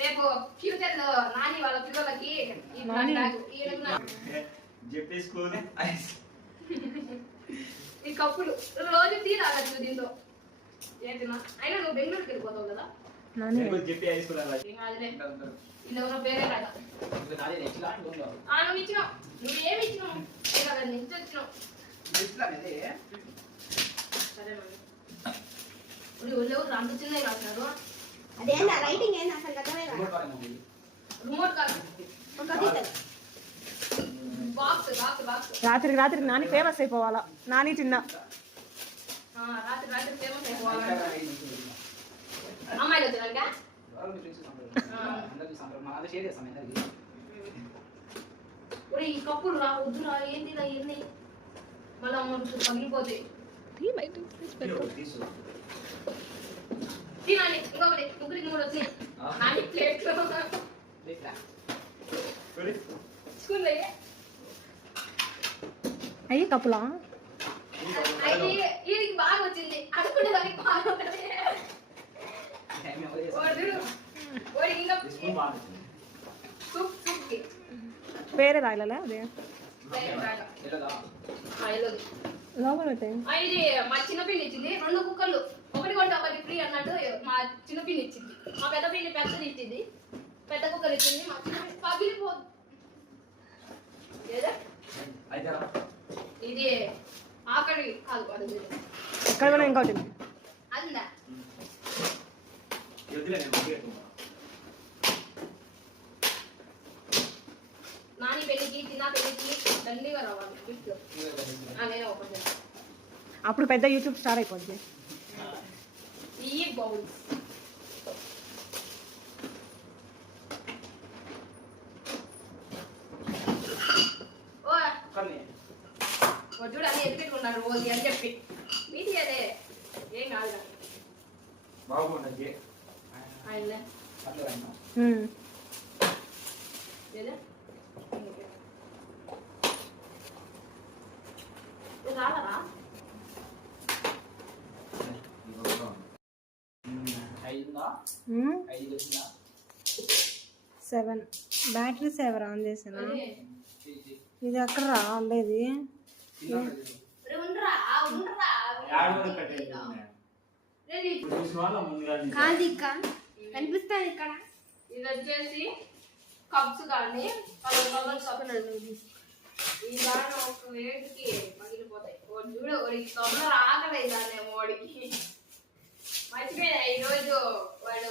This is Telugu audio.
రేపు ఫ్యూచర్ లో నాని వాళ్ళ పిల్లలకి ఈ కప్పులు రోజు తీరాలి దీంతో ఏంటినా అయినా నువ్వు బెంగళూరుకి వెళ్ళిపోతావు కదా ఇలా పేరే కదా నువ్వు ఇచ్చినావు నువ్వేమి ఇచ్చినావు నుంచి వచ్చినావు సరే ఎవరు అంత చిన్నవి రాసినారు అదేంటి రైటింగ్ ఏంది అసలు కథమే రిమోట్ కాదు రాత్రికి నాని ఫేమస్ అయిపోవాలా నాని చిన్న రాత్రి ఫేమస్ అయిపోవాలా అమ్మాయిలు వచ్చినాక ఈ కప్పులు రా వద్దురా ఏంటిరా ఎన్ని మళ్ళీ పగిలిపోతాయి తినాలి ఇంకొకటి ముగ్గురికి మూడు వచ్చినాయి నాని ప్లేట్లు స్కూల్ అయ్యి కప్పులా అయితే వీడికి బాగా వచ్చింది అనుకునే వారికి బాగా పేరే రాయలే అదే లోపల ఇది మా చిన్నపిల్లి ఇచ్చింది 2 కుక్కర్లు ఒకటి కొంటే ఒకటి ఫ్రీ అన్నట్టు మా చిన్నపిల్లి ఇచ్చింది మా పెద్ద పిల్లి పెద్దది ఇచ్చింది పెద్ద కుక్కర్ ఇచ్చింది మా చిన్న పగిలిపోదు ఇది ఆకలి కాదు ఇక్కడ ఇంకోటి అదిందా నాని పెళ్ళికి చిన్న పెళ్ళికి దండిగా రావాలి గిఫ్ట్లు నేను ఒకటి అప్పుడు పెద్ద యూట్యూబ్ స్టార్ అయిపోద్ది ఈ బౌల్స్ చూడు అని ఎత్తుపెట్టుకున్నారు రోజు అని చెప్పి మీది అదే ఏం కాదు బాగుండీ ఆయనలే రాలరా 7 బ్యాటరీ సేవర్ ఆన్ చేసాను ఇది అక్కడ రా ఉండేది కనిపిస్తుంది ఇక్కడ ఇది వచ్చేసి కప్స్ కానీ ఈ దాని ఒక వేడికి పగిలిపోతాయి చూడు వాడికి తొందర ఆకలి దాన్ని వాడికి మర్చిపోయినా ఈరోజు వాడు